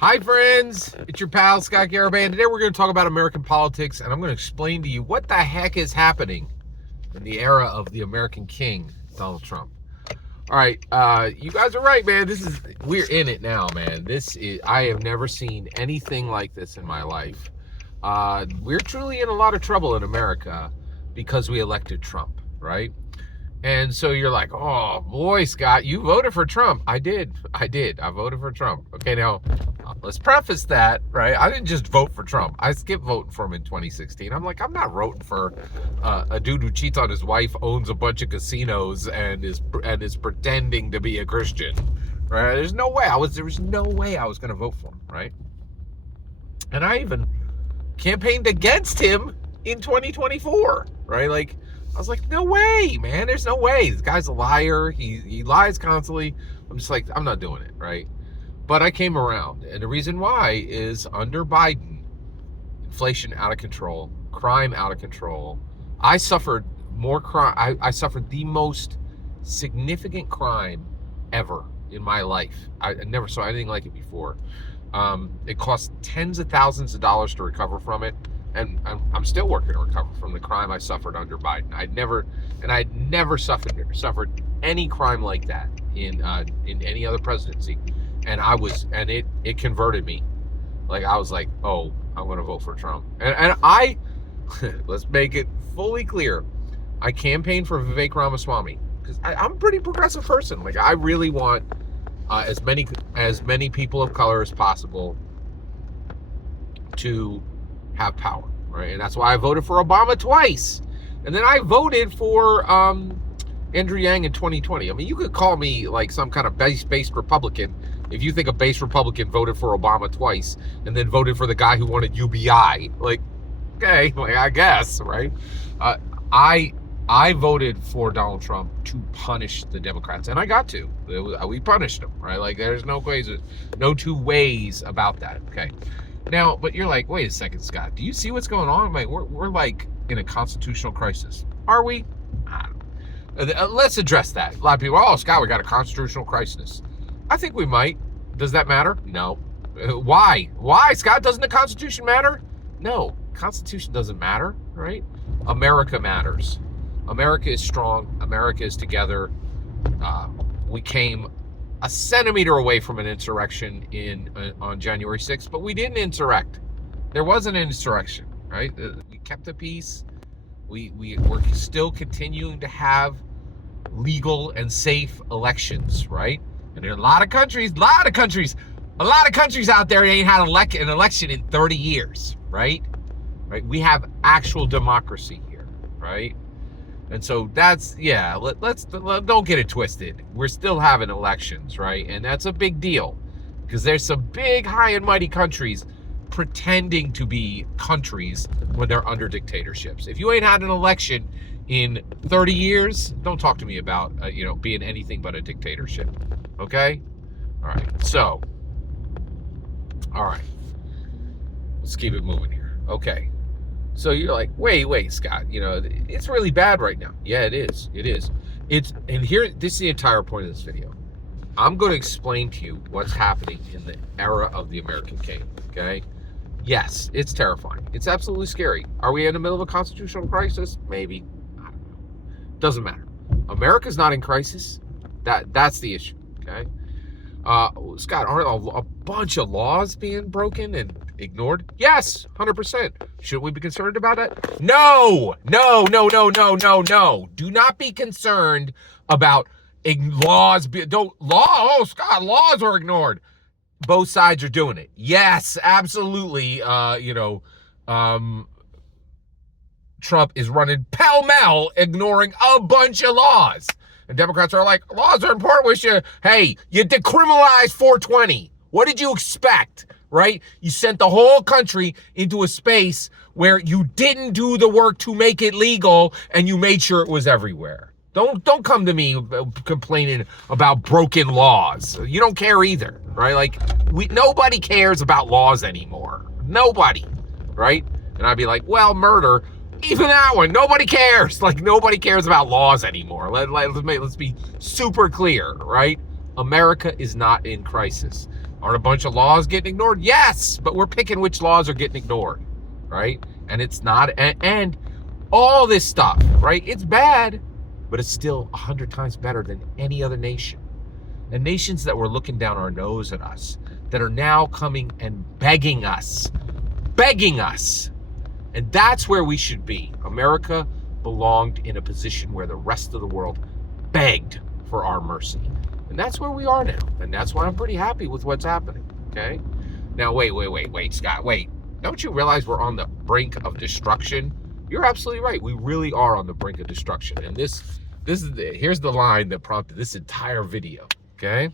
Hi, friends. It's your pal, Scott Garibay. Today we're going to talk about American politics, and I'm going to explain to you what the heck is happening in the era of the American king, Donald Trump. All right, you guys are right, man. We're in it now, man. I have never seen anything like this in my life. We're truly in a lot of trouble in America because we elected Trump, right? And so you're like, oh boy, Scott, you voted for Trump. I did. I voted for Trump. Okay, now let's preface that, right? I didn't just vote for Trump. I skipped voting for him in 2016. I'm like, I'm not voting for a dude who cheats on his wife, owns a bunch of casinos, and is pretending to be a Christian, right? There was no way I was going to vote for him, right? And I even campaigned against him in 2024, right? Like, I was like, no way, man. There's no way. This guy's a liar. He lies constantly. I'm just like, I'm not doing it, right? But I came around. And the reason why is under Biden, inflation out of control, crime out of control. I suffered more crime. I suffered the most significant crime ever in my life. I never saw anything like it before. It cost tens of thousands of dollars to recover from it. And I'm still working to recover from the crime I suffered under Biden. I'd never suffered any crime like that in any other presidency, and it converted me. Like, I was like, oh, I'm gonna vote for Trump, and I let's make it fully clear, I campaigned for Vivek Ramaswamy because I'm a pretty progressive person. Like, I really want as many people of color as possible to have power, right? And that's why I voted for Obama twice. And then I voted for Andrew Yang in 2020. I mean, you could call me like some kind of base Republican if you think a base Republican voted for Obama twice and then voted for the guy who wanted UBI. Like, okay, like, I guess, right? I voted for Donald Trump to punish the Democrats, and I got to. We punished them, right? Like, there's no two ways about that, okay? Now, but you're like, wait a second, Scott. Do you see what's going on? Like, we're like in a constitutional crisis. Are we? I don't know. Let's address that. A lot of people, oh, Scott, we got a constitutional crisis. I think we might. Does that matter? No. Why? Why, Scott? Doesn't the Constitution matter? No. Constitution doesn't matter, right? America matters. America is strong. America is together. We came a centimeter away from an insurrection on January 6th, but we didn't insurrect. There was an insurrection, right? We kept the peace. We're still continuing to have legal and safe elections, right? And there are a lot of countries out there that ain't had an election in 30 years, right? Right? We have actual democracy here, right? And so let's don't get it twisted. We're still having elections, right? And that's a big deal because there's some big, high and mighty countries pretending to be countries when they're under dictatorships. If you ain't had an election in 30 years, don't talk to me about, being anything but a dictatorship. Okay? All right. Let's keep it moving here. Okay. So you're like, wait, Scott, it's really bad right now. Yeah, it is. This is the entire point of this video. I'm going to explain to you what's happening in the era of the American king, okay? Yes, it's terrifying. It's absolutely scary. Are we in the middle of a constitutional crisis? Maybe. I don't know. Doesn't matter. America's not in crisis. That's the issue, okay? Scott, aren't a bunch of laws being broken and ignored? Yes, 100%. Should we be concerned about that? No. Do not be concerned about laws. Scott, laws are ignored. Both sides are doing it. Yes, absolutely. Trump is running pell-mell, ignoring a bunch of laws. And Democrats are like, laws are important. You decriminalized 420. What did you expect, right? You sent the whole country into a space where you didn't do the work to make it legal, and you made sure it was everywhere. Don't come to me complaining about broken laws. You don't care either, right? Like, nobody cares about laws anymore. Nobody, right? And I'd be like, well, murder. Even that one, nobody cares. Like, nobody cares about laws anymore. Let's be super clear, right? America is not in crisis. Aren't a bunch of laws getting ignored? Yes, but we're picking which laws are getting ignored, right? And it's not, and all this stuff, right? It's bad, but it's still 100 times better than any other nation. And nations that were looking down our nose at us, that are now coming and begging us. And that's where we should be. America belonged in a position where the rest of the world begged for our mercy. And that's where we are now. And that's why I'm pretty happy with what's happening, okay? Now, wait, Scott, wait. Don't you realize we're on the brink of destruction? You're absolutely right. We really are on the brink of destruction. And here's the line that prompted this entire video, okay?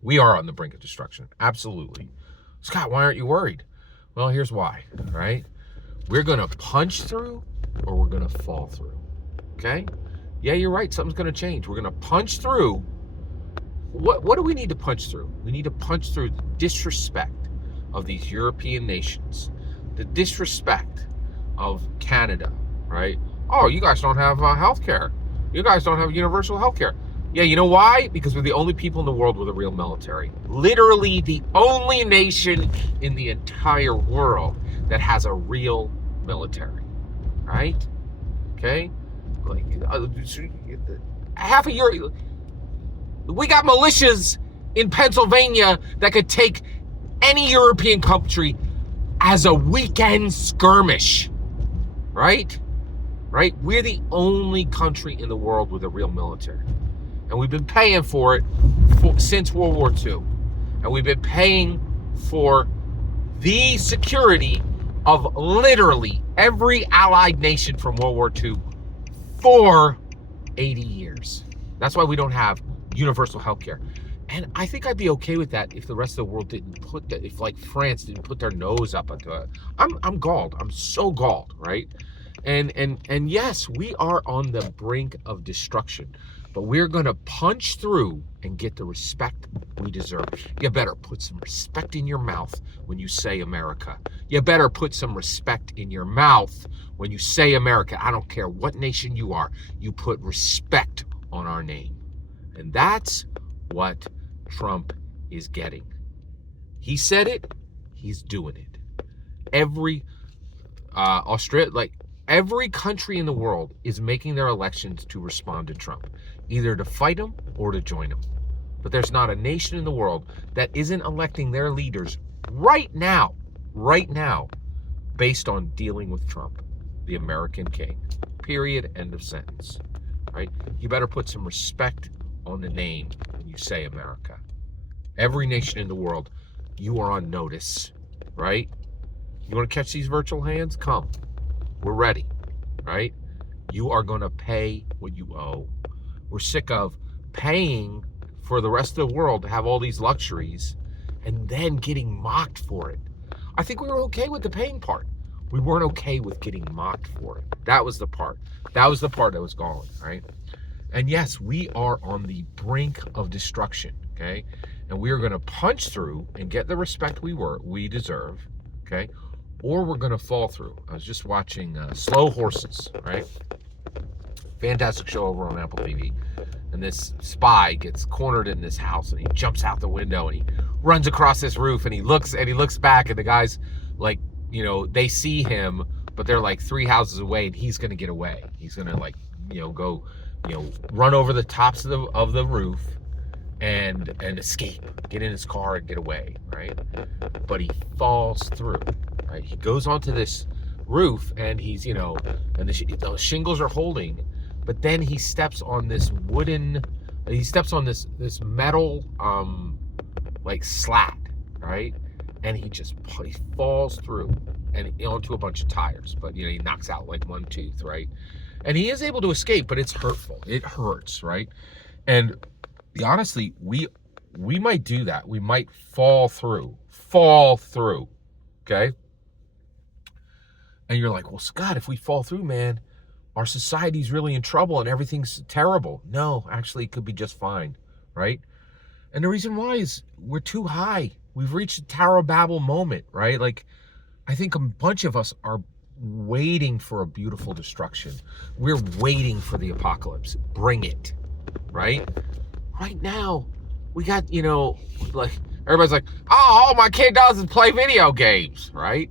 We are on the brink of destruction, absolutely. Scott, why aren't you worried? Well, here's why, right? We're gonna punch through or we're gonna fall through, okay? Yeah, you're right, something's gonna change. We're gonna punch through. What do we need to punch through? We need to punch through the disrespect of these European nations, the disrespect of Canada, right? Oh, you guys don't have health care. You guys don't have universal health care. Yeah, you know why? Because we're the only people in the world with a real military. Literally the only nation in the entire world that has a real military, right? Okay? Like, half a year, we got militias in Pennsylvania that could take any European country as a weekend skirmish, right? Right? We're the only country in the world with a real military. And we've been paying for it since World War II. And we've been paying for the security of literally every allied nation from World War II for 80 years. That's why we don't have universal health care. And I think I'd be okay with that if the rest of the world didn't put that, if like France didn't put their nose up into it. I'm galled. I'm so galled, right? And yes, we are on the brink of destruction, but we're gonna punch through and get the respect we deserve. You better put some respect in your mouth when you say America. You better put some respect in your mouth when you say America. I don't care what nation you are. You put respect on our name. And that's what Trump is getting. He said it, he's doing it. Every every country in the world is making their elections to respond to Trump, either to fight him or to join him. But there's not a nation in the world that isn't electing their leaders right now, based on dealing with Trump, the American king. Period. End of sentence. Right? You better put some respect on the name when you say America. Every nation in the world, you are on notice, right? You want to catch these virtual hands? Come. We're ready, right? You are going to pay what you owe. We're sick of paying for the rest of the world to have all these luxuries and then getting mocked for it. I think we were okay with the paying part. We weren't okay with getting mocked for it. That was the part. That was the part that was galling, right? And yes, we are on the brink of destruction, okay? And we are going to punch through and get the respect we deserve, okay? Or we're going to fall through. I was just watching Slow Horses, right? Fantastic show over on Apple TV. And this spy gets cornered in this house and he jumps out the window and he runs across this roof and he looks back and the guys, like, you know, they see him, but they're like 3 houses away and he's going to get away. He's going to, like, you know, go, you know, run over the tops of the roof and escape, get in his car and get away, right? But he falls through, right? He goes onto this roof and he's, you know, and the shingles are holding, but then he steps on this this metal like slat, right? And he falls through and onto a bunch of tires, but, you know, he knocks out like one tooth, right? And he is able to escape, but it's hurtful. It hurts, right? And honestly, we might do that. We might fall through, okay? And you're like, well, Scott, if we fall through, man, our society's really in trouble and everything's terrible. No, actually, it could be just fine, right? And the reason why is we're too high. We've reached the Tower of Babel moment, right? Like, I think a bunch of us are waiting for a beautiful destruction. We're waiting for the apocalypse. Bring it, right? Right now, we got, you know, like Everybody's like, oh, all my kid does is play video games, right?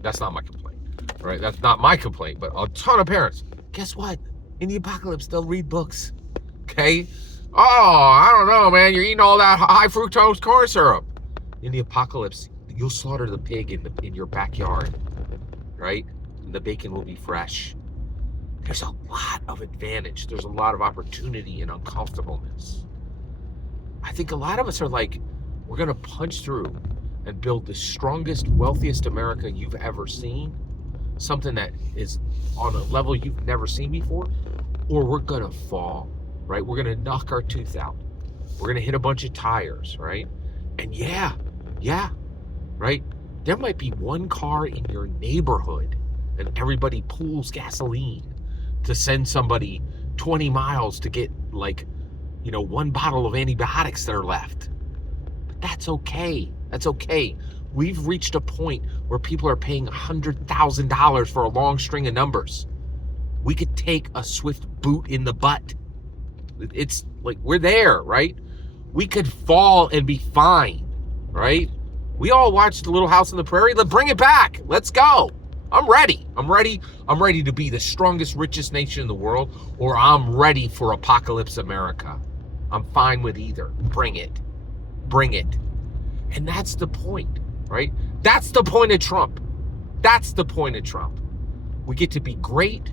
That's not my complaint, right? That's not my complaint, but a ton of parents. Guess what? In the apocalypse, they'll read books, okay? Oh, I don't know, man. You're eating all that high fructose corn syrup. In the apocalypse, you'll slaughter the pig in your backyard, right? And the bacon will be fresh. There's a lot of advantage. There's a lot of opportunity and uncomfortableness. I think a lot of us are like, we're going to punch through and build the strongest, wealthiest America you've ever seen, something that is on a level you've never seen before, or we're going to fall, right? We're going to knock our tooth out. We're going to hit a bunch of tires, right? And yeah, right? There might be one car in your neighborhood and everybody pools gasoline to send somebody 20 miles to get one bottle of antibiotics that are left. But that's okay. That's okay. We've reached a point where people are paying $100,000 for a long string of numbers. We could take a swift boot in the butt. It's like, we're there, right? We could fall and be fine, right? We all watched The Little House on the Prairie. Let's bring it back. Let's go. I'm ready. I'm ready to be the strongest, richest nation in the world, or I'm ready for apocalypse America. I'm fine with either. Bring it. Bring it. And that's the point, right? That's the point of Trump. That's the point of Trump. We get to be great,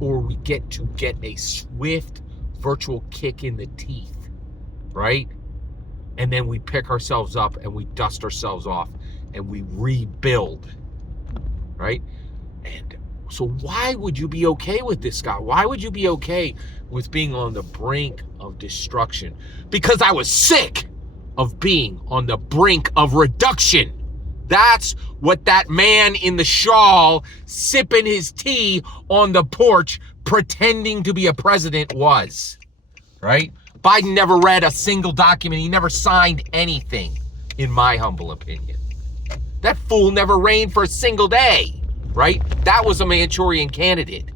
or we get to get a swift virtual kick in the teeth, right? And then we pick ourselves up and we dust ourselves off and we rebuild, right? And so why would you be okay with this, Scott? Why would you be okay with being on the brink of destruction? Because I was sick of being on the brink of reduction. That's what that man in the shawl sipping his tea on the porch pretending to be a president was, right? Biden never read a single document. He never signed anything, in my humble opinion. That fool never reigned for a single day, right? That was a Manchurian candidate,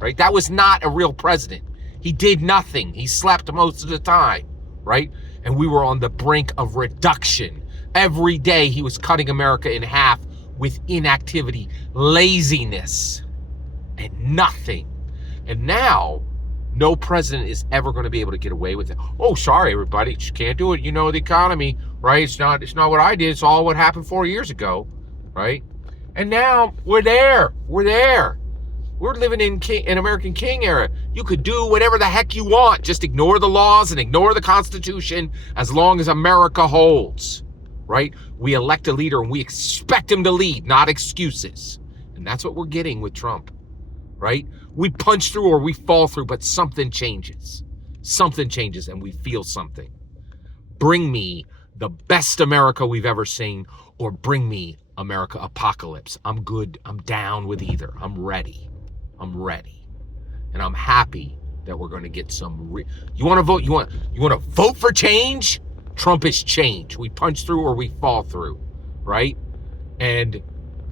right? That was not a real president. He did nothing. He slept most of the time, right? And we were on the brink of reduction. Every day he was cutting America in half with inactivity, laziness, and nothing. And now, no president is ever going to be able to get away with it. Oh, sorry, everybody. You can't do it. You know the economy, right? It's not what I did. It's all what happened 4 years ago, right? And now we're there. We're there. We're living in American King era. You could do whatever the heck you want. Just ignore the laws and ignore the Constitution as long as America holds, right? We elect a leader and we expect him to lead, not excuses. And that's what we're getting with Trump, right? We punch through or we fall through, but something changes. Something changes and we feel something. Bring me the best America we've ever seen, or bring me America apocalypse. I'm good. I'm down with either. I'm ready. I'm ready. And I'm happy that we're going to get some you want to vote? You want to vote for change? Trump is change. We punch through or we fall through, right? And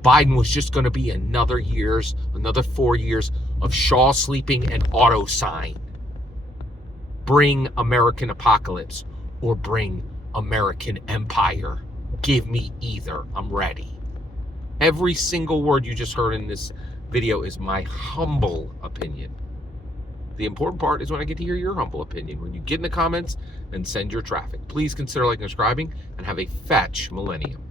Biden was just going to be another 4 years of Shaw sleeping and auto sign. Bring American apocalypse or bring American empire. Give me either. I'm ready. Every single word you just heard in this video is my humble opinion. The important part is when I get to hear your humble opinion. When you get in the comments and send your traffic. Please consider liking and subscribing and have a fetch millennium.